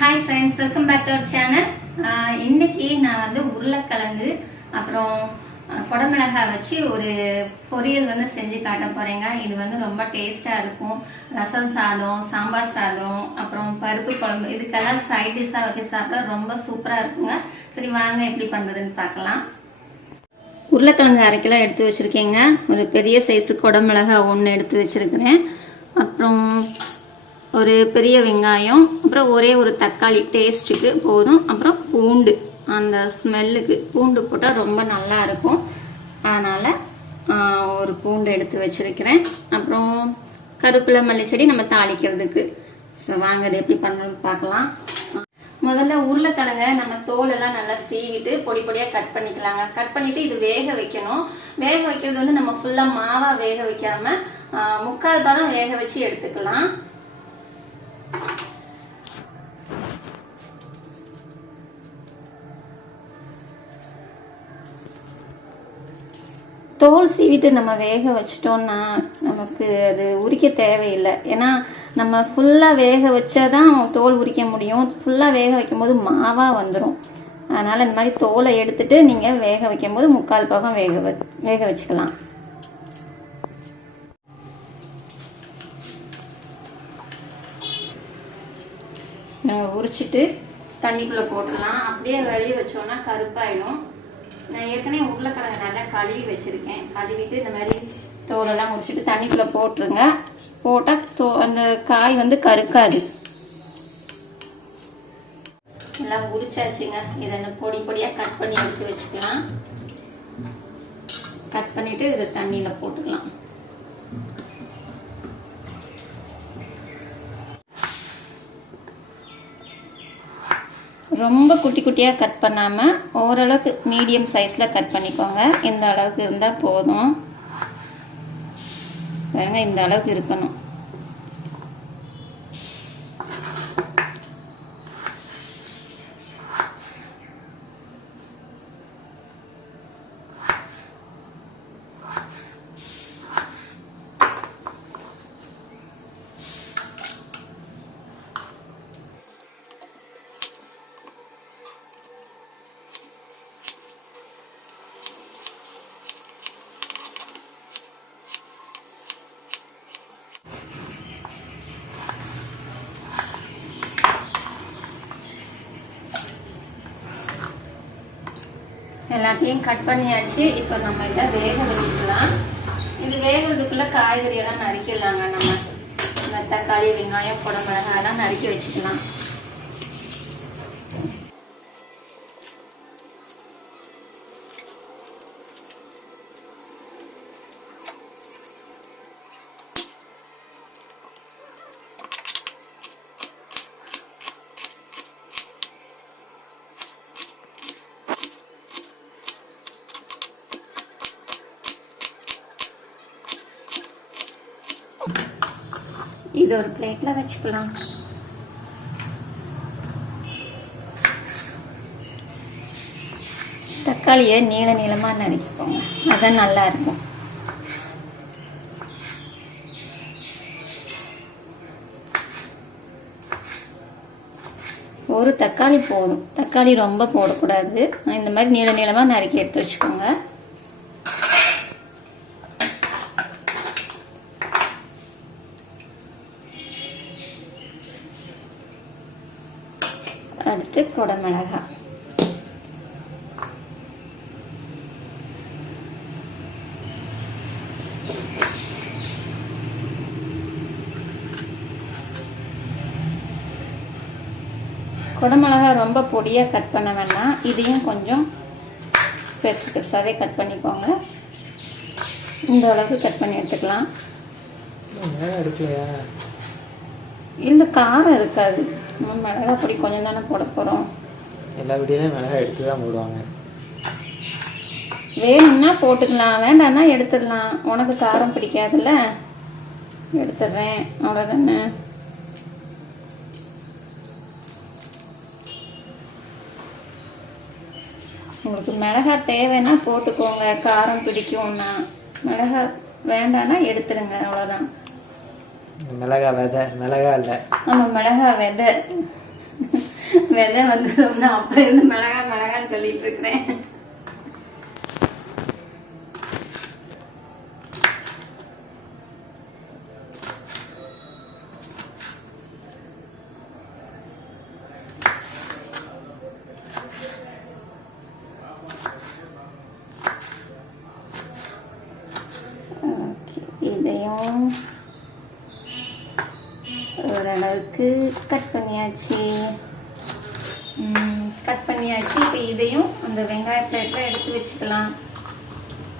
Hi friends, welcome back to our channel. இன்னைக்கு நான் வந்து உருளைக்கிழங்கு அப்புறம் குடமிளகாய் வச்சு ஒரு பொரியல் வந்து செஞ்சு காட்ட போறேங்க. இது வந்து ரொம்ப டேஸ்டா இருக்கும். ரசம் சாதம், சாம்பார் சாதம், அப்புறம் பருப்பு குழம்பு இதுக்கெல்லாம் சைட் டிஷ்ஷாக வச்சு சாப்பிட ரொம்ப சூப்பராக இருக்குங்க. சரி வாங்க எப்படி பண்ணுறதுன்னு பார்க்கலாம். உருளைக்கிழங்கு 1/2 கிலோ எடுத்து வச்சுருக்கேங்க. ஒரு பெரிய சைஸு குடமிளகாய் 1 எடுத்து வச்சுருக்கிறேன். அப்புறம் ஒரு பெரிய வெங்காயம், அப்புறம் ஒரே ஒரு தக்காளி டேஸ்ட்டுக்கு போதும். அப்புறம் பூண்டு, அந்த ஸ்மெல்லுக்கு பூண்டு போட்டால் ரொம்ப நல்லா இருக்கும். அதனால் ஒரு பூண்டு எடுத்து வச்சுருக்கிறேன். அப்புறம் கருவேப்பிலை, மல்லிச்செடி நம்ம தாளிக்கிறதுக்கு. ஸோ வாங்க அதை எப்படி பண்ணணும்னு பார்க்கலாம். முதல்ல உருளைக்கிழங்க நம்ம தோலெல்லாம் நல்லா சீவிட்டு பொடி பொடியாக கட் பண்ணிக்கலாங்க. கட் பண்ணிவிட்டு இது வேக வைக்கணும். வேக வைக்கிறது வந்து நம்ம ஃபுல்லாக மாவாக வேக வைக்காமல் 3/4 பாகம் வேக வச்சு எடுத்துக்கலாம். தோல் சீவிட்டு நம்ம வேக வச்சிட்டோம்னா நமக்கு அது உரிக்க தேவையில்லை. ஏன்னா நம்ம ஃபுல்லாக வேக வச்சாதான் தோல் உரிக்க முடியும். ஃபுல்லாக வேக வைக்கும் போது மாவாக வந்துடும். அதனால் இந்த மாதிரி தோலை எடுத்துட்டு நீங்கள் வேக வைக்கும் போது 3/4 பாகம் வேக வச்சுக்கலாம். உரிச்சிட்டு தண்ணிக்குள்ளே போட்டுடலாம். அப்படியே வெளியே வச்சோன்னா கருப்பாயிடும். நான் ஏற்கனவே உருளைக்கிழங்கு நல்லா கழுவி வச்சுருக்கேன். கழுவிட்டு இந்த மாதிரி தோலெல்லாம் உரிச்சிட்டு தண்ணிக்குள்ளே போட்டுருங்க. போட்டால் அந்த காய் வந்து கருக்காது. எல்லாம் உரிச்சாச்சுங்க. இதை பொடி பொடியாக கட் பண்ணி எடுத்து வச்சுக்கலாம். கட் பண்ணிவிட்டு இதை தண்ணியில் போட்டுக்கலாம். ரொம்ப குட்டி குட்டியாக கட் பண்ணாமல் ஓரளவுக்கு மீடியம் சைஸில் கட் பண்ணிக்கோங்க. இந்த அளவுக்கு இருந்தால் போதும். பாருங்க, இந்த அளவுக்கு இருக்கணும். எல்லாத்தையும் கட் பண்ணியாச்சு. இப்போ நம்ம இதை வேக வச்சுக்கலாம். இது வேகிறதுக்குள்ள காய்கறி எல்லாம் நறுக்கிடலாங்க. நம்ம தக்காளி, வெங்காயம், குடமிளகாய் எல்லாம் நறுக்கி வச்சுக்கலாம். இது ஒரு பிளேட்ல வச்சுக்கலாம். தக்காளியை நீள நீளமா நறுக்கிக்கோங்க. அதான் நல்லா இருக்கும். ஒரு தக்காளி போதும். தக்காளி ரொம்ப போடக்கூடாது. இந்த மாதிரி நீள நீளமா நறுக்கி எடுத்து வச்சுக்கோங்க. அடுத்து குடமிளகாய். குடமிளகாய் ரொம்ப பொடியாக கட் பண்ண வேண்டாம். இதையும் கொஞ்சம் பெருசு பெருசாகவே கட் பண்ணிக்கோங்க. இந்த அளவுக்கு கட் பண்ணி எடுத்துக்கலாம். இல்லை, காரம் இருக்காது. மிளகா பொடி கொஞ்சம் தானே போட போகிறோம். எல்லா வீடியோலையும் மிளகாய் எடுத்து தான் போடுவாங்க. வேணும்னா போட்டுக்கலாம், வேண்டாம்னா எடுத்துடலாம். உனக்கு காரம் பிடிக்காதுல்ல, எடுத்துடுறேன். அவ்வளோதானே. உங்களுக்கு மிளகாய் தேவைன்னா போட்டுக்கோங்க. காரம் பிடிக்கும்னா. மிளகாய் வேண்டாம்னா எடுத்துருங்க. அவ்வளோதான். மிளகா விதை, மிளகா இல்லை. ஆமாம், மிளகா விதை. விதை வந்துடும். நான் அப்ப இருந்து மிளகான்னு சொல்லிட்டு இருக்கிறேன். இதையும் ஓரளவுக்கு கட் பண்ணியாச்சு. இப்போ இதையும் அந்த வெங்காய பிளேட்டில் எடுத்து வச்சுக்கலாம்.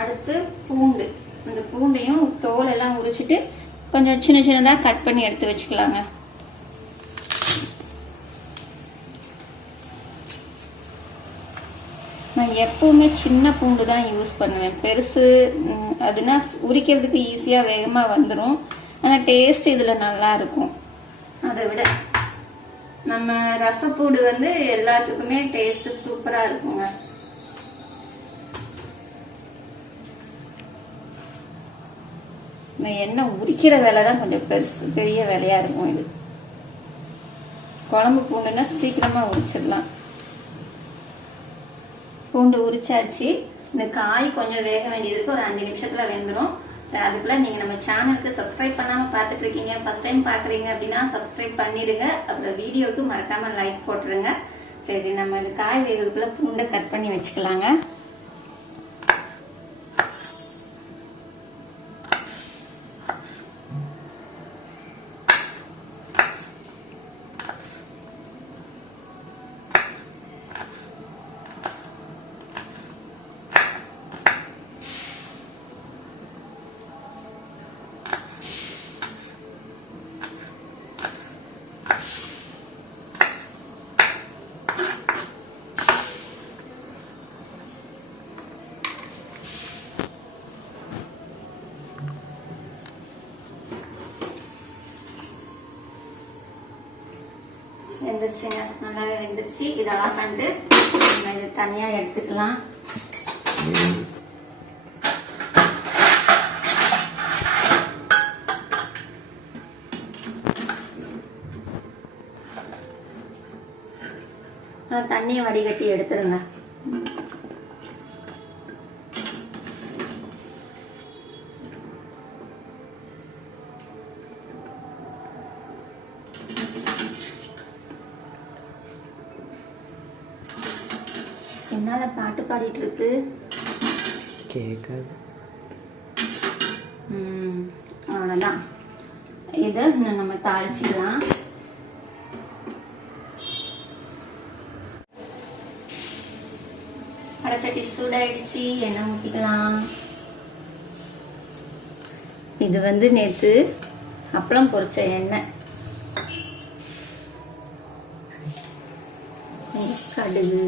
அடுத்து பூண்டு, அந்த பூண்டையும் தோல் எல்லாம் உரிச்சிட்டு கொஞ்சம் சின்ன சின்னதாக கட் பண்ணி எடுத்து வச்சுக்கலாங்க. நான் எப்பவுமே சின்ன பூண்டு தான் யூஸ் பண்ணுவேன். பெருசு அதுனா உரிக்கிறதுக்கு ஈஸியாக வேகமாக வந்துடும். ஆனால் டேஸ்ட் இதில் நல்லா இருக்கும். அதை விட நம்ம ரசப்பூடு வந்து எல்லாத்துக்குமே டேஸ்ட் சூப்பராக இருக்குங்க. எண்ணெய் உரிக்கிற வேலை தான் கொஞ்சம் பெரிய வேலையாக இருக்கும். இது குழம்பு பூண்டுன்னா சீக்கிரமாக உரிச்சிடலாம். பூண்டு உரிச்சாச்சு. இந்த காய் கொஞ்சம் வேக வேண்டியது இருக்கு. ஒரு 5 நிமிஷத்துல வெந்துடும். சரி, அதுக்குள்ள நீங்க நம்ம சேனலுக்கு சப்ஸ்கிரைப் பண்ணாம பார்த்துட்டு இருக்கீங்க, ஃபர்ஸ்ட் டைம் பாக்குறீங்க அப்படின்னா சப்ஸ்கிரைப் பண்ணிடுங்க. அப்புறம் வீடியோக்கு மறக்காம லைக் போட்டுருங்க. சரி, நம்ம இந்த காய் வேகிறதுக்குள்ள பூண்டை கட் பண்ணி வச்சுக்கலாங்க. வெந்துருச்சுங்க, நல்லாவே வெந்துருச்சு. இதை ஆஃப் பண்ணிட்டு நம்ம இதை தனியா எடுத்துக்கலாம். தண்ணியை வடிகட்டி எடுத்துருங்க. என்னால பாட்டு பாடிட்டு இருக்கு கேட்காது. அவ்வளோதான். இதை நம்ம தாளிச்சிக்கலாம். அடைச்சட்டி சூடாயிடுச்சு, எண்ணெய் ஊற்றிக்கலாம். இது வந்து நேற்று அப்பளம் பொரிச்ச எண்ணெய். கடுகு,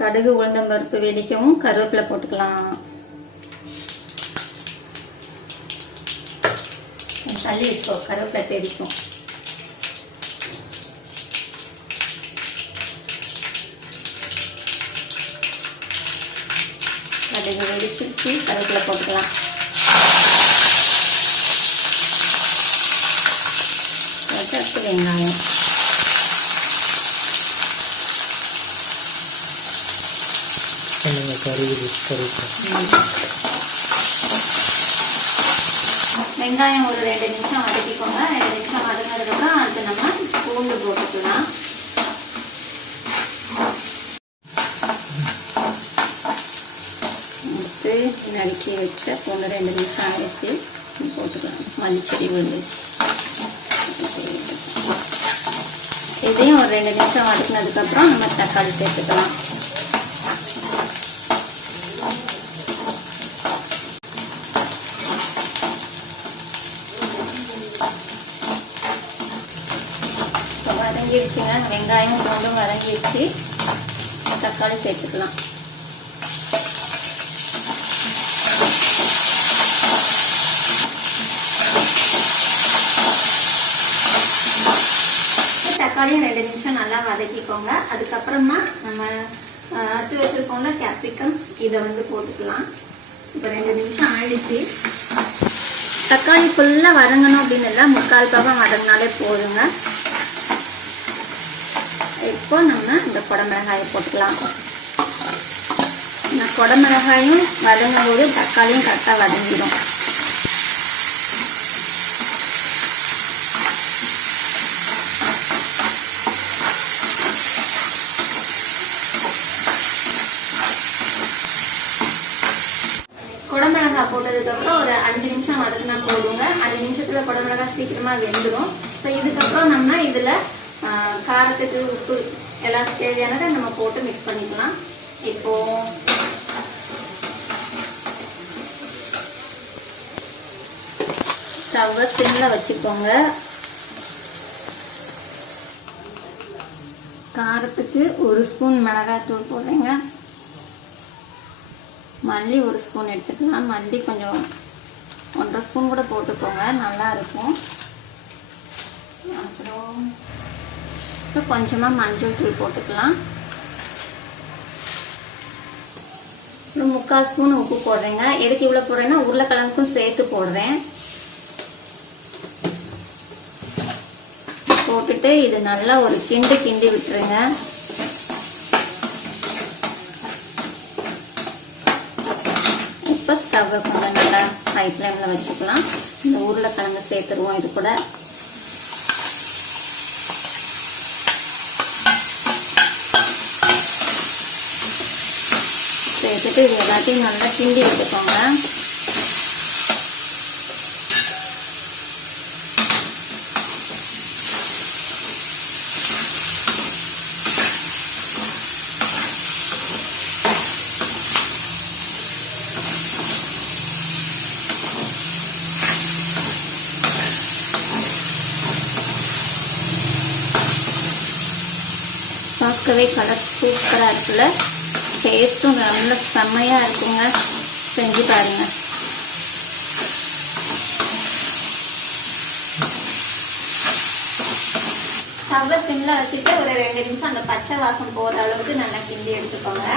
கடுகு உளுந்தம்பருப்பு வெடிக்கவும் கருவேப்பிலை போட்டுக்கலாம். தள்ளி வச்சுக்கோ, கருவேப்பிலை தெரிக்கும். கடுகு வெடிச்சிருச்சு, கருவேப்பிலை போட்டுக்கலாம். அடுத்து வெங்காயம், வெங்காயம் ஒரு 2 நிமிஷம் வதக்கிக்கோங்க. 2 நிமிஷம் வதங்கினதுக்கப்புறம் அடுத்து நம்ம பூண்டு போட்டுக்கலாம். அடுத்து நறுக்கி வச்ச பூண்டு 2 நிமிஷம் ஆயிடுச்சு, போட்டுக்கலாம். மல்லிச்செடி விழுந்துச்சு. இதையும் ஒரு 2 நிமிஷம் வதக்கினதுக்கப்புறம் நம்ம தக்காளி சேர்த்துக்கலாம். வதங்கிடுச்சுங்க, வெங்காயம் பூண்டும் வதங்கிடுச்சு. தக்காளி சேர்த்துக்கலாம். தக்காளியும் 2 நிமிஷம் நல்லா வதக்கிக்கோங்க. அதுக்கப்புறமா நம்ம அறுத்து வச்சிருக்கோம்ல கேப்சிகம், இதை வந்து போட்டுக்கலாம். இப்போ 2 நிமிஷம் ஆயிடுச்சு. தக்காளி ஃபுல்லாக வதங்கணும் அப்படின்னு இல்லை, 3/4 பாகம் வதங்கினாலே போதுங்க. இப்போ நம்ம இந்த குடமிளகாயை போட்டுக்கலாம். இந்த குடமிளகாயும் வதங்கும் போது தக்காளியும் கரெக்டாக வதங்கிடும். குடமிளகாய் போட்டதுக்கப்புறம் ஒரு 5 நிமிஷம் வதக்கினா போதுங்க. 5 நிமிஷத்தில் குடமிளகாய் சீக்கிரமாக வெந்துடும். ஸோ இதுக்கப்புறம் நம்ம இதில் காரத்துக்கு உப்பு எல்லாம் தேவையானதை நம்ம போட்டு மிக்ஸ் பண்ணிக்கலாம். இப்போ ஸ்டவ்வை சிம்மில் வச்சுக்கோங்க. காரத்துக்கு 1 ஸ்பூன் மிளகாய்த்தூள் போடுறேங்க. மல்லி 1 ஸ்பூன் எடுத்துக்கலாம். மல்லி கொஞ்சம் 1.5 ஸ்பூன் கூட போட்டுக்கோங்க, நல்லா இருக்கும். அப்புறம் கொஞ்சமாக மஞ்சள் தூள் போட்டுக்கலாம். அப்புறம் 3/4 ஸ்பூன் உப்பு போடுறேங்க. எதுக்கு இவ்வளோ போடுறேன்னா உருளைக்கிழங்குக்கும் சேர்த்து போடுறேன். போட்டுட்டு இது நல்லா ஒரு கிண்டி விட்டுருங்க. இப்போ ஸ்டவ்வை கொஞ்சம் நல்லா ஹை ஃப்ளேமில் வச்சுக்கலாம். இந்த உருளைக்கிழங்கு சேர்த்துருவோம். இது கூட சேர்த்துட்டு இது எல்லாத்தையும் நல்லா கிண்டி விட்டுக்கோங்க. பார்க்கவே கலர் சூப்பராக இருக்குல்ல, டேஸ்ட்டும் நல்ல செம்மையாக இருக்குங்க. செஞ்சு பாருங்க. ஸ்டவ்வை சிம்மில் வச்சுட்டு ஒரு 2 நிமிஷம் அந்த பச்சை வாசம் போகிற அளவுக்கு நல்லா கிண்டி எடுத்துக்கோங்க.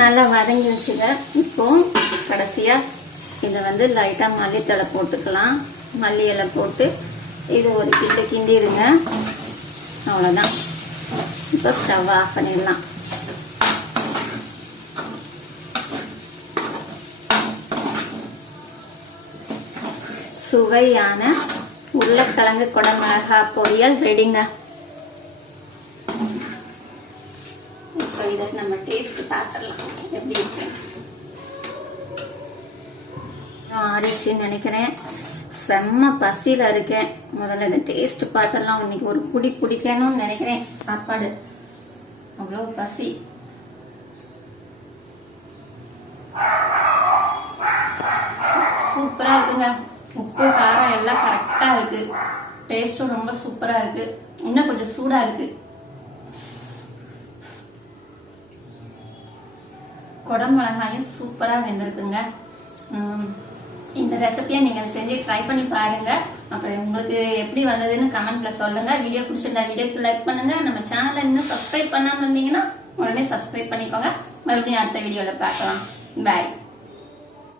நல்லா வதங்கி வச்சுங்க. இப்போ கடைசியா இதை வந்து லைட்டா மல்லித்தழை போட்டுக்கலாம். மல்லி இலை போட்டு இது ஒரு கிண்டிடுங்க. அவ்வளோதான். இப்போ ஸ்டவ் ஆஃப் பண்ணிடலாம். சுவையான உருளைக்கிழங்கு குடமிளகாய் பொரியல் ரெடிங்க. இதை நம்ம டேஸ்ட் பார்த்துடலாம் எப்படி இருக்கு. ஆறிச்சுன்னு நினைக்கிறேன். செம்ம பசியில இருக்கேன். முதல்ல இந்த டேஸ்ட் பார்த்துடலாம். இன்னைக்கு ஒரு புடி பிடிக்கணும்னு நினைக்கிறேன். சாப்பாடு அவ்வளோ பசி. சூப்பரா இருக்குங்க. உப்பு காரம் எல்லாம் கரெக்டா இருக்கு. டேஸ்டும் ரொம்ப சூப்பரா இருக்கு. இன்னும் கொஞ்சம் சூடா இருக்கு. குடமிளகாயும் சூப்பரா வெந்திருக்குங்க. இந்த ரெசிபியை நீங்க செஞ்சு ட்ரை பண்ணி பாருங்க. அப்புறம் உங்களுக்கு எப்படி வந்ததுன்னு கமெண்ட்ல சொல்லுங்க. வீடியோ பிடிச்சிருந்தா வீடியோக்கு லைக் பண்ணுங்க. நம்ம சேனலை இன்னும் சப்ஸ்கிரைப் பண்ணாம இருந்தீங்கன்னா உடனே சப்ஸ்கிரைப் பண்ணிக்கோங்க. மறுபடியும் அடுத்த வீடியோல பார்க்கலாம். பாய்.